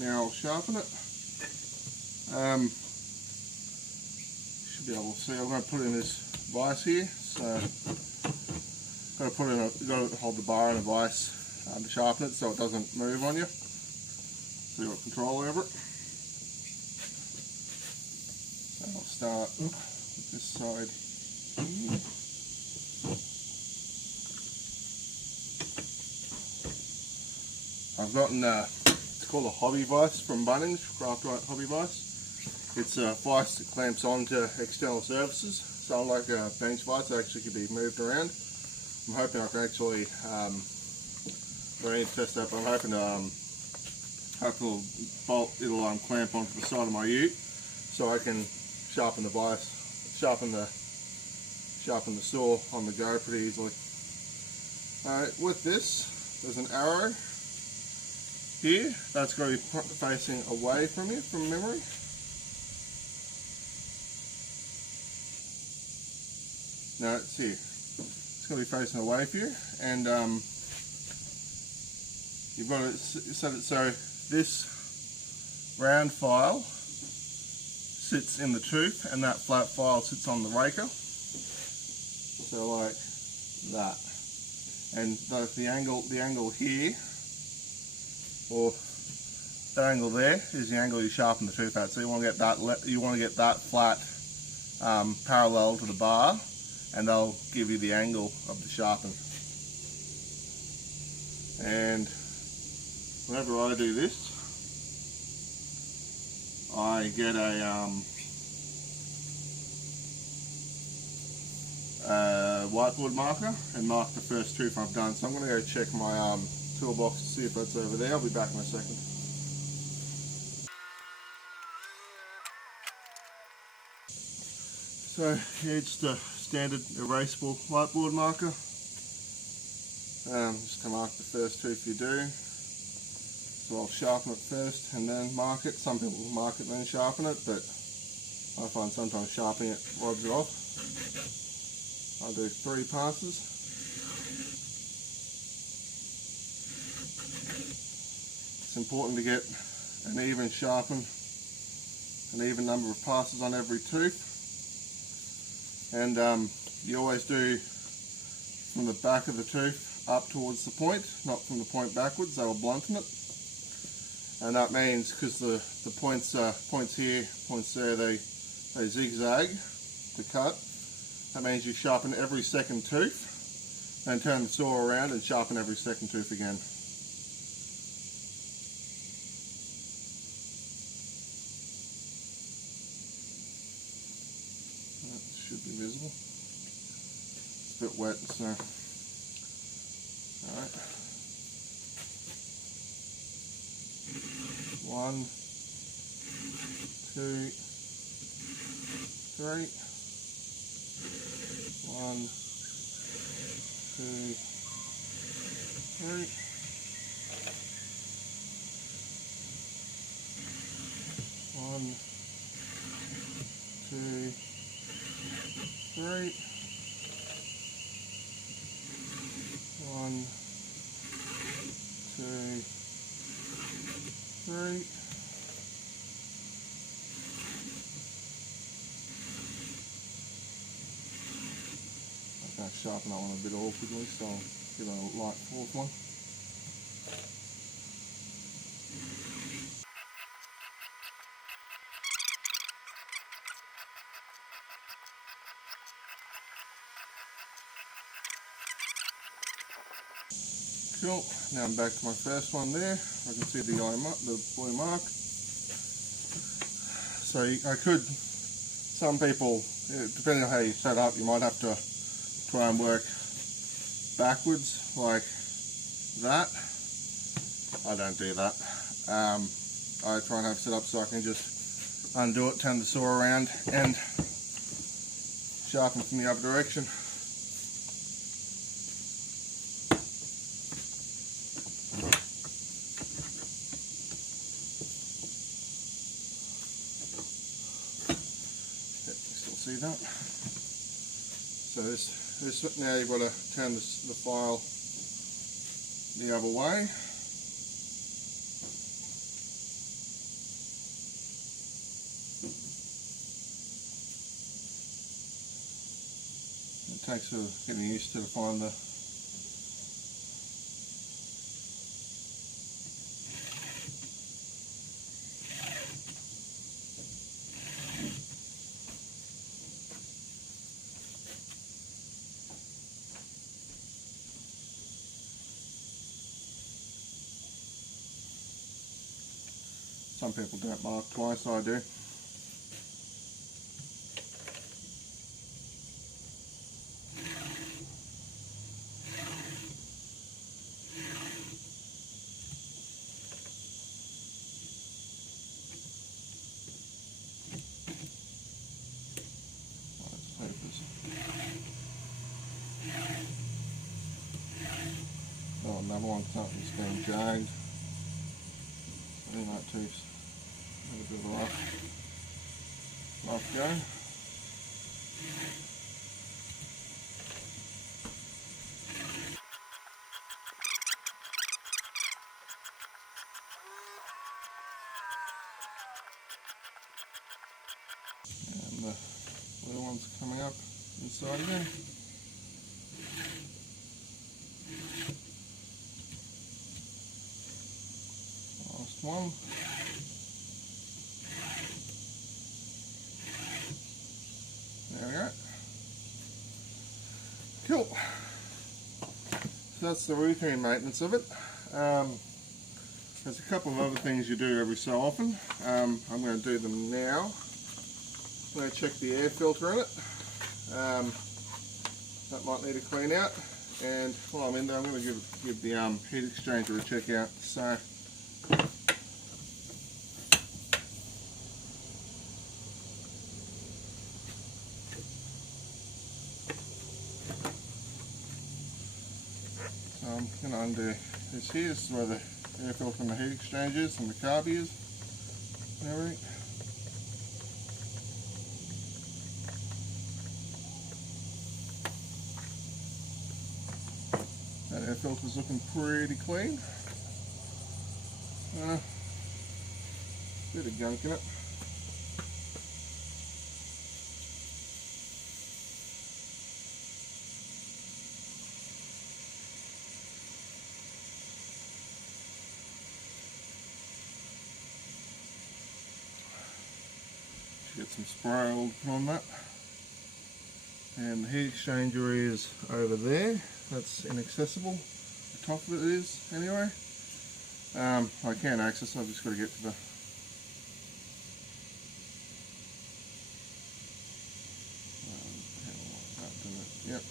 Now I'll sharpen it. Should be able to see. I'm going to put in this vise here. So got to hold the bar in a vise to sharpen it so it doesn't move on you. So you've got control over it. So I'll start with this side here. I've gotten it's called a hobby vise from Bunnings, Craft Right Hobby Vise. It's a vise that clamps onto external surfaces, so unlike a bench vise, it actually can be moved around. I'm hoping I can actually, I need to test that, but I'm hoping it'll clamp onto the side of my ute, so I can sharpen the vise, sharpen the saw on the go pretty easily. With this, there's an arrow here, that's got to be facing away from you, from memory. No, it's here. It's going to be facing away from you, and you've got to set it so this round file sits in the tooth, and that flat file sits on the raker. So like that, and the angle here, or that angle there, is the angle you sharpen the tooth at. So you want to get that flat parallel to the bar, and they'll give you the angle of the sharpen. And whenever I do this, I get a whiteboard marker and mark the first tooth I've done. So I'm going to go check my toolbox to see if that's over there. I'll be back in a second. So here's just a standard erasable whiteboard marker, just to mark the first tooth you do. So I'll sharpen it first and then mark it. Some people mark it and then sharpen it, but I find sometimes sharpening it robs it off. I do 3 passes. It's important to get an even number of passes on every tooth. And you always do from the back of the tooth up towards the point, not from the point backwards. That will blunten it. And that means, because the points here, points there, they zigzag to cut. That means you sharpen every second tooth, then turn the saw around and sharpen every second tooth again. That should be visible. It's a bit wet, so. Alright. 1, 2, 3. 1, 2, 3. 1, 2, 3. 1, 2, 3. Sharpen that one a bit awkwardly, so I'll give it a light fourth one. Cool, now I'm back to my first one there. I can see the blue mark. So I could, some people, depending on how you set up, you might have to try and work backwards like that. I don't do that. I try and have it set up so I can just undo it, turn the saw around and sharpen from the other direction. Still see that? So this now you've got to turn the file the other way. It takes sort of getting used to find the some people don't mark twice, I do. Oh, another one, something's been jagged. I think that tooth's had a bit of a rough go. And the little one's coming up inside there. Last one. There we go. Cool. So that's the routine maintenance of it. There's a couple of other things you do every so often. I'm going to do them now. I'm going to check the air filter in it. That might need a clean out. And while I'm in there, I'm going to give the heat exchanger a check out. So I'm going to undo this here. This is where the air filter and the heat exchanger is and the carb is and everything. That air filter's looking pretty clean. Bit of gunk in it. Get some spray oil on that. And the heat exchanger is over there. That's inaccessible. The top of it is anyway. I can access it, I've just got to get to the yep.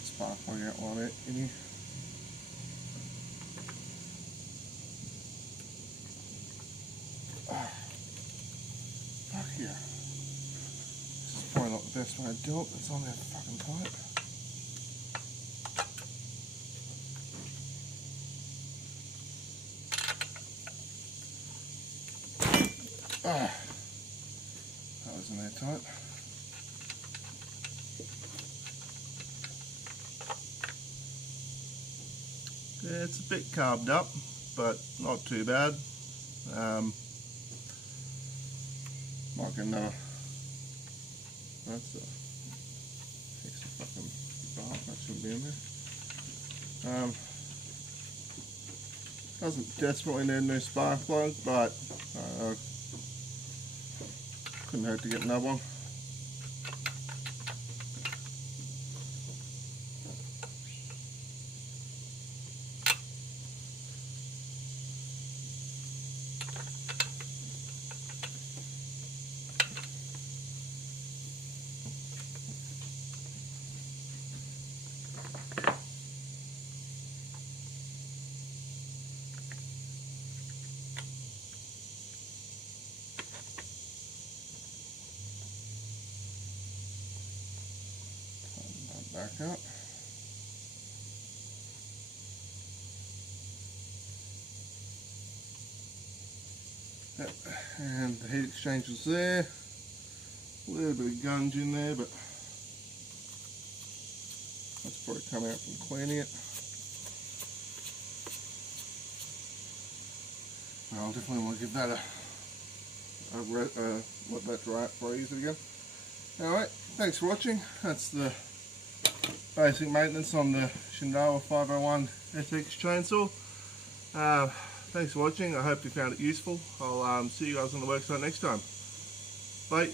Spark plug out on it in here. Fuck yeah. This is probably not the best way to do it, but it's on there fucking tight. That was in there tight. Yeah, it's a bit carved up, but not too bad. Might get another. That's a extra fucking bar. That shouldn't be in there. Doesn't desperately need a new spark plug, but couldn't hurt to get another one. Back up. Yep. And the heat exchangers there. A little bit of gunge in there, but that's probably come out from cleaning it. I'll definitely want to give that let that dry out freeze again. Alright, thanks for watching. That's the basic maintenance on the Shindaiwa 501 SX chainsaw. Thanks for watching. I hope you found it useful. I'll see you guys on the worksite next time. Bye.